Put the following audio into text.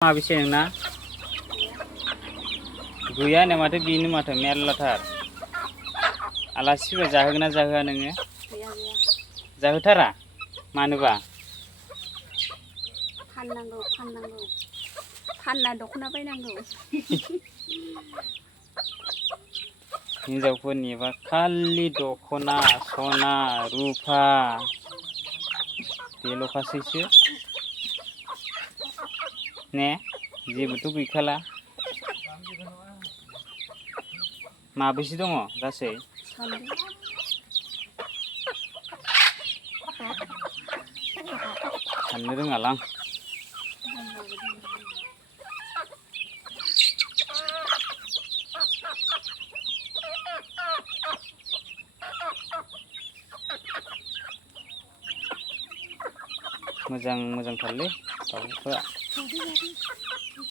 माबेसे नोंना गैया नो माथो बेनो माथो मेरलाथार आलासि फैबा जाहोगोन ना जाहोआ नोङो जाहोथारा मानोबा फाननांगौ फानना दख'ना बायनांगौ हिनजावफोरनिबा खालि दख'ना सना रुफा बेल'खासैसो ने जेबोथ' गैखाला माबैसे दङ गासै साननो रोङालां मोजां मोजांथारलै दाउफोरा